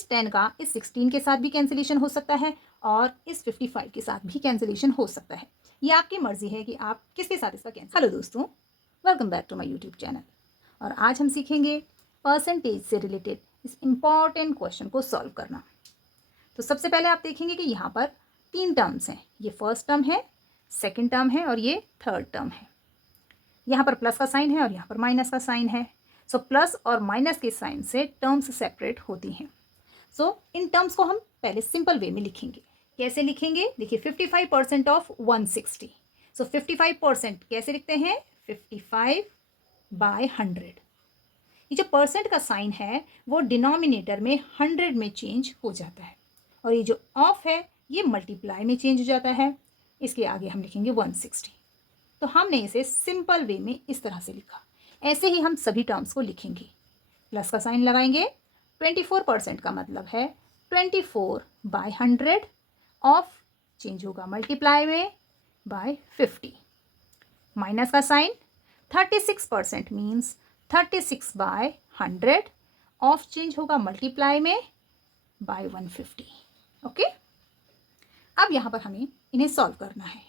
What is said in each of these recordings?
इस 10 का इस 16 के साथ भी कैंसिलेशन हो सकता है और इस 55 के साथ भी कैंसिलेशन हो सकता है। ये आपकी मर्जी है कि आप किसके साथ इसका कैंसिल। हेलो दोस्तों, welcome back to my YouTube channel. और आज हम सीखेंगे परसेंटेज से रिलेटेड इस इम्पॉर्टेंट क्वेश्चन को सॉल्व करना। तो सबसे पहले आप देखेंगे कि यहाँ पर 3 टर्म्स हैं। ये फर्स्ट टर्म है, सेकेंड टर्म है और ये थर्ड टर्म है। यहाँ पर प्लस का साइन है और यहाँ पर माइनस का साइन है। सो प्लस और माइनस के साइन से टर्म्स सेपरेट होती हैं। सो इन टर्म्स को हम पहले सिंपल वे में लिखेंगे। कैसे लिखेंगे? देखिए 55% ऑफ 160। सो 55% कैसे लिखते हैं? 55/100। ये जो परसेंट का साइन है वो डिनोमिनेटर में 100 में चेंज हो जाता है और ये जो ऑफ है ये मल्टीप्लाई में चेंज हो जाता है। इसके आगे हम लिखेंगे 160। तो हमने इसे सिंपल वे में इस तरह से लिखा। ऐसे ही हम सभी टर्म्स को लिखेंगे। प्लस का साइन लगाएंगे। 24% का मतलब है 24/100 ऑफ चेंज होगा मल्टीप्लाई में बाय 50। माइनस का साइन 36% मीन्स 36/100 ऑफ चेंज होगा मल्टीप्लाई में बाय 150। ओके, अब यहाँ पर हमें इन्हें सॉल्व करना है।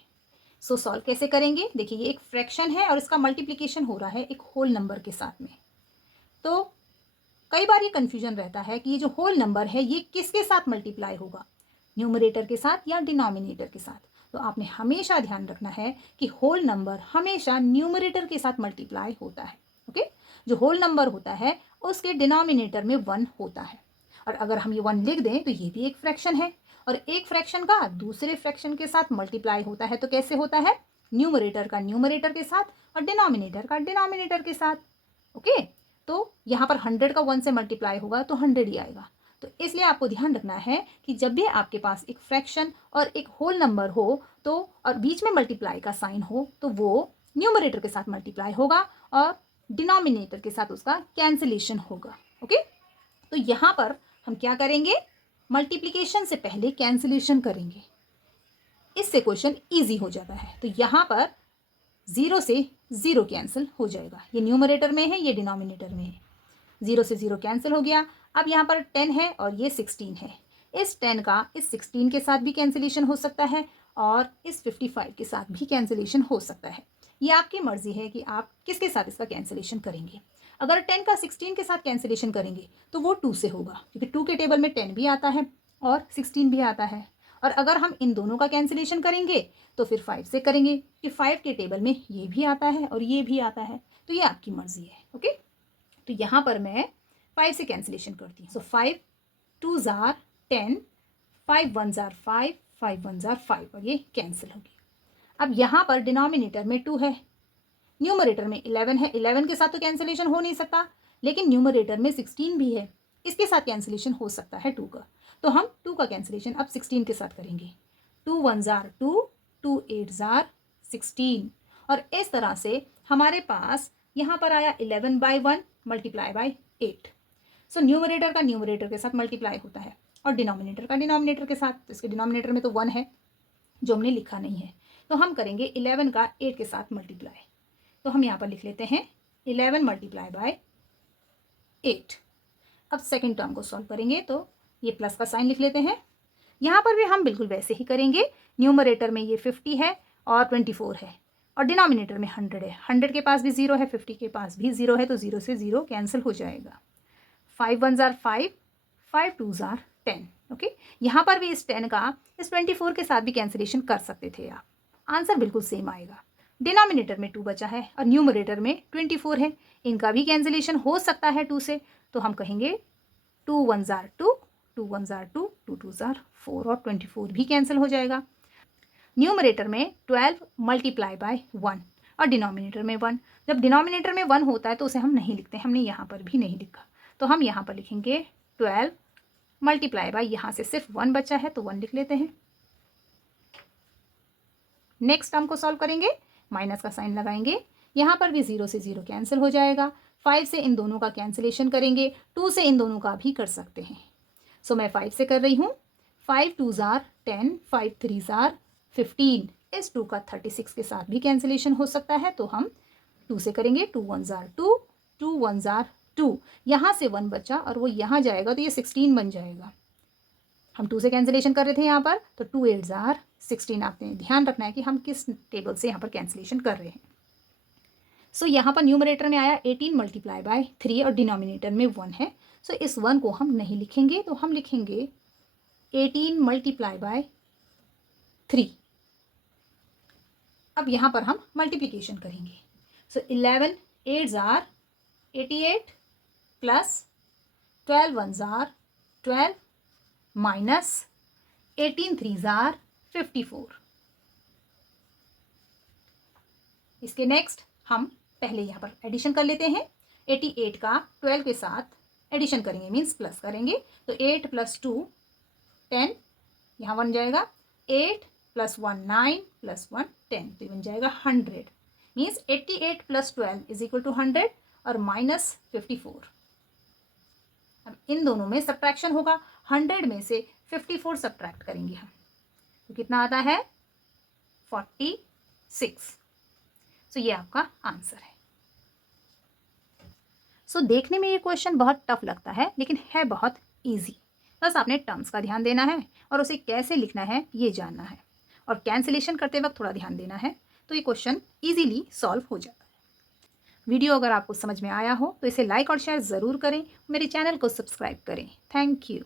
सो सॉल्व कैसे करेंगे? देखिए ये एक फ्रैक्शन है और इसका मल्टीप्लिकेशन हो रहा है एक होल नंबर के साथ में। तो कई बार ये कन्फ्यूजन रहता है कि ये जो होल नंबर है ये किसके साथ मल्टीप्लाई होगा, न्यूमरेटर के साथ या डिनोमिनेटर के साथ। तो आपने हमेशा ध्यान रखना है कि होल नंबर हमेशा न्यूमरेटर के साथ मल्टीप्लाई होता है। ओके, जो होल नंबर होता है उसके डिनोमिनेटर में 1 होता है। और अगर हम ये 1 लिख दें तो ये भी एक फ्रैक्शन है और एक फ्रैक्शन का दूसरे फ्रैक्शन के साथ मल्टीप्लाई होता है। तो कैसे होता है? न्यूमरेटर का न्यूमरेटर के साथ और डिनोमिनेटर का डिनोमिनेटर के साथ। ओके, तो यहाँ पर 100 का 1 से मल्टीप्लाई होगा तो 100 ही आएगा। तो इसलिए आपको ध्यान रखना है कि जब भी आपके पास एक फ्रैक्शन और एक होल नंबर हो तो और बीच में मल्टीप्लाई का साइन हो तो वो न्यूमरेटर के साथ मल्टीप्लाई होगा और डिनोमिनेटर के साथ उसका कैंसिलेशन होगा। ओके, तो यहाँ पर हम क्या करेंगे? मल्टीप्लिकेशन से पहले कैंसिलेशन करेंगे। इससे क्वेश्चन ईजी हो जाता है। तो यहाँ पर 0 से 0 कैंसिल हो जाएगा। ये न्यूमरेटर में है, ये डिनोमिनेटर में है। 0 से 0 कैंसिल हो गया। अब यहाँ पर 10 है और ये 16 है। इस 10 का इस 16 के साथ भी कैंसिलेशन हो सकता है और इस 55 के साथ भी कैंसिलेशन हो सकता है। ये आपकी मर्जी है कि आप किसके साथ इसका कैंसिलेशन करेंगे। अगर 10 का 16 के साथ कैंसिलेशन करेंगे तो वो 2 से होगा, क्योंकि 2 के टेबल में 10 भी आता है और 16 भी आता है। और अगर हम इन दोनों का कैंसिलेशन करेंगे तो फिर 5 से करेंगे, कि 5 के टेबल में ये भी आता है और ये भी आता है। तो ये आपकी मर्जी है। ओके, तो यहाँ पर मैं 5 से कैंसिलेशन करती हूँ। सो 5 2s are 10, 5 1s are 5, 5 1s are 5 और ये कैंसिल होगी। अब यहाँ पर डिनोमिनेटर में 2 है, न्यूमरेटर में 11 है। 11 के साथ तो कैंसिलेशन हो नहीं सकता, लेकिन न्यूमरेटर में 16 भी है, इसके साथ कैंसिलेशन हो सकता है 2 का। तो हम 2 का कैंसिलेशन अब 16 के साथ करेंगे। 2 1s are 2, 2 8s are 16 और इस तरह से हमारे पास यहाँ पर आया 11/1 मल्टीप्लाई बाय 8। सो न्यूमरेटर का न्यूमरेटर के साथ मल्टीप्लाई होता है और डिनोमिनेटर का डिनोमिनेटर के साथ। तो इसके डिनोमिनेटर में तो 1 है जो हमने लिखा नहीं है, तो हम करेंगे 11 का 8 के साथ मल्टीप्लाई। तो हम यहाँ पर लिख लेते हैं 11 मल्टीप्लाई बाय 8। अब सेकेंड टर्म को सॉल्व करेंगे तो ये प्लस का साइन लिख लेते हैं। यहाँ पर भी हम बिल्कुल वैसे ही करेंगे। न्यूमरेटर में ये 50 है और 24 है और डिनोमिनेटर में 100 है। 100 के पास भी 0 है, 50 के पास भी 0 है, तो 0 से 0 कैंसिल हो जाएगा। 5 1s are 5, 5 2s are 10। Okay, यहाँ पर भी इस 10 का इस 24 के साथ भी कैंसिलेशन कर सकते थे आप। आंसर बिल्कुल सेम आएगा। डिनोमिनेटर में 2 बचा है और न्यूमरेटर में 24 है, इनका भी कैंसिलेशन हो सकता है 2 से। तो हम कहेंगे 2 1s are 2, 2 1s are 2, 2 2s are 4 और 24 भी कैंसिल हो जाएगा। न्यूमरेटर में 12 मल्टीप्लाई बाय 1 और डिनोमिनेटर में 1। जब डिनोमिनेटर में 1 होता है तो उसे हम नहीं लिखते, हमने यहाँ पर भी नहीं लिखा। तो हम यहाँ पर लिखेंगे 12 मल्टीप्लाई बाय, यहाँ से सिर्फ 1 बचा है तो 1 लिख लेते हैं। नेक्स्ट टर्म को सॉल्व करेंगे, माइनस का साइन लगाएंगे। यहाँ पर भी 0 से 0 कैंसिल हो जाएगा। 5 से इन दोनों का कैंसिलेशन करेंगे, 2 से इन दोनों का भी कर सकते हैं। सो मैं 5 से कर रही हूँ। 5 2s are 10, 5 3s are 15। इस 2 का 36 के साथ भी कैंसिलेशन हो सकता है, तो हम 2 से करेंगे। 2 1s are 2, 2 1s are 2, यहाँ से 1 बचा और वो यहाँ जाएगा तो ये 16 बन जाएगा। हम 2 से कैंसिलेशन कर रहे थे यहाँ पर, तो 2 8 ज़ार 16। आपने ध्यान रखना है कि हम किस टेबल से यहाँ पर कैंसिलेशन कर रहे हैं। सो यहाँ पर न्यूमरेटर में आया 18 मल्टीप्लाई बाय 3 और डिनोमिनेटर में 1 है। सो इस 1 को हम नहीं लिखेंगे, तो हम लिखेंगे 18 मल्टीप्लाई बाय 3। अब यहाँ पर हम मल्टीप्लिकेशन करेंगे। सो 11 8 ज़ार 88 प्लस 12 1 ज़ार 12 माइनस 18 3 ज़ार 54। इसके नेक्स्ट हम पहले यहाँ पर एडिशन कर लेते हैं। 88 का 12 के साथ एडिशन करेंगे, मीन्स प्लस करेंगे। तो 8 + 2 10, यहाँ 1 जाएगा। 8 + 1 9 + 1 10, तो बन जाएगा 100। मीन्स 88 + 12 = 100 और -54। अब इन दोनों में सब्ट्रैक्शन होगा। 100 में से 54 सब्ट्रैक्ट करेंगे हम, तो कितना आता है 46। सो ये आपका आंसर है। सो देखने में ये क्वेश्चन बहुत टफ लगता है, लेकिन है बहुत इजी। बस आपने टर्म्स का ध्यान देना है और उसे कैसे लिखना है ये जानना है, और कैंसिलेशन करते वक्त थोड़ा ध्यान देना है, तो ये क्वेश्चन इजीली सॉल्व हो जाता है। वीडियो अगर आपको समझ में आया हो तो इसे लाइक और शेयर ज़रूर करें, मेरे चैनल को सब्सक्राइब करें। Thank you.